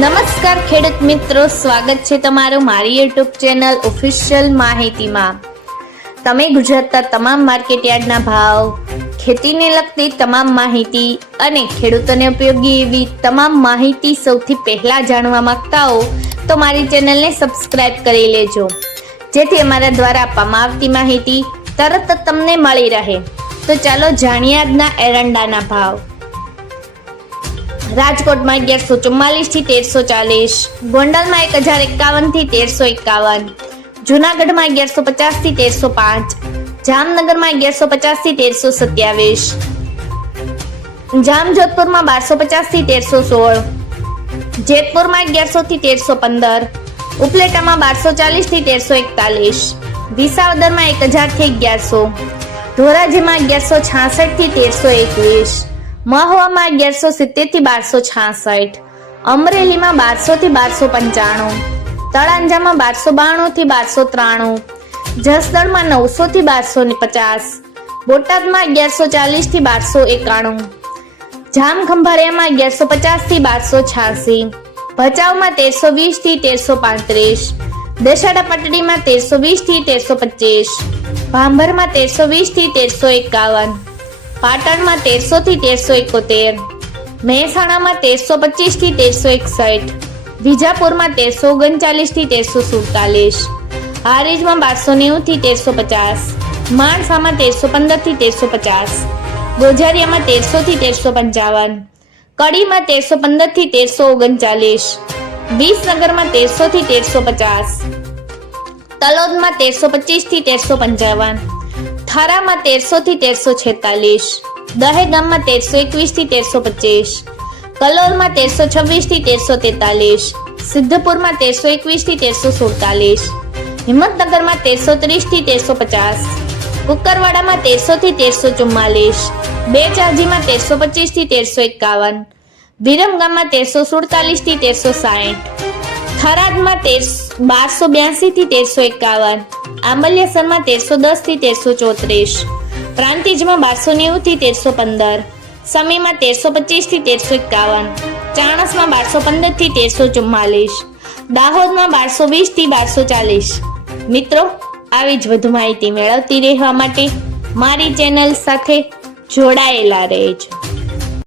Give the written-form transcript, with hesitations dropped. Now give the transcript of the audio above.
નમસ્કાર ખેડૂત મિત્રો, સ્વાગત છે તમારું મારી યુટ્યુબ ચેનલ ઓફિશિયલ માહિતીમાં। તમે ગુજરાતના તમામ માર્કેટયાર્ડના ભાવ, ખેતીને લગતી તમામ માહિતી અને ખેડૂતોને ઉપયોગી એવી તમામ માહિતી સૌથી પહેલા જાણવા માંગતા હો તો મારી ચેનલને સબસ્ક્રાઇબ કરી લેજો, જેથી અમારા દ્વારા આપવામાં આવતી માહિતી તરત જ તમને મળી રહે। તો ચાલો જાણીએ આજના એરંડાના ભાવ। રાજકોટ में 1144 थी 1340, गोंडल में 1051 थी 1351, जूनागढ़ में 1150 थी 1305, जामनगर में 1150 थी 1327, जामजोधपुर में 1250 थी 1316, जेतपुर में 1100 थी 1315, उपलेटा में 1240 थी 1341, विसावदर में 1000 थी 1100, धोराजी में 1166 थी 1321, महुआ में 1170 थी 1266, अमरेली में 1200 थी 1295, तळांजा में 1292 थी 1293, जसदण में 900 थी 1250, बोटाद में 1140 थी 1291, जामखंभाळिया में 1150 थी 1286, भचाऊ में 1320 थी 1335, दशेड़ा पटड़ी में 1320 थी 1325, भांभर में 1320 थी 1351, पाटण में 1300 थी 1371, મહેસાણા में 1325 थी 1361, विजापुर में 1339 थी 1347, हारीज में 1290 थी 1350, माणसा में 1315 थी 1350, गोझारिया में 1300 थी 1355, कड़ी में 1315 थी 1339, विसनगर में 1300 थी 1350, तलोद में 1325 थी 1355, थारा में 1300 थी 1346, दहेगाम में 1321 थी 1325, कलोल में 1326 थी 1343, सिद्धपुर में 1321 थी 1347, हिम्मतनगर में 1330 थी 1350, कुकरवाड़ा में 1300 थी 1344, बेचाजी में 1325 थी 1351, विरमगाम में 1347 थी 1360, थराद में 1282 थी 1351, आंबलियासर में 1310 थी 1334, प्रांतिज में 1290 थी 1315, समी में 1325 थी 1351, चाणस में 1215 थी 1344, दाहोद में 1220 थी 1240। मित्रों, આવી જ વધુ માહિતી મેળવતી રહેવા માટે મારી ચેનલ સાથે જોડાયેલા રહેજો।